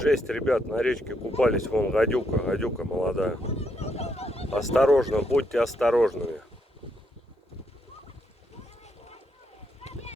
Жесть, ребят, на речке купались, вон гадюка молодая. Осторожно, будьте осторожными.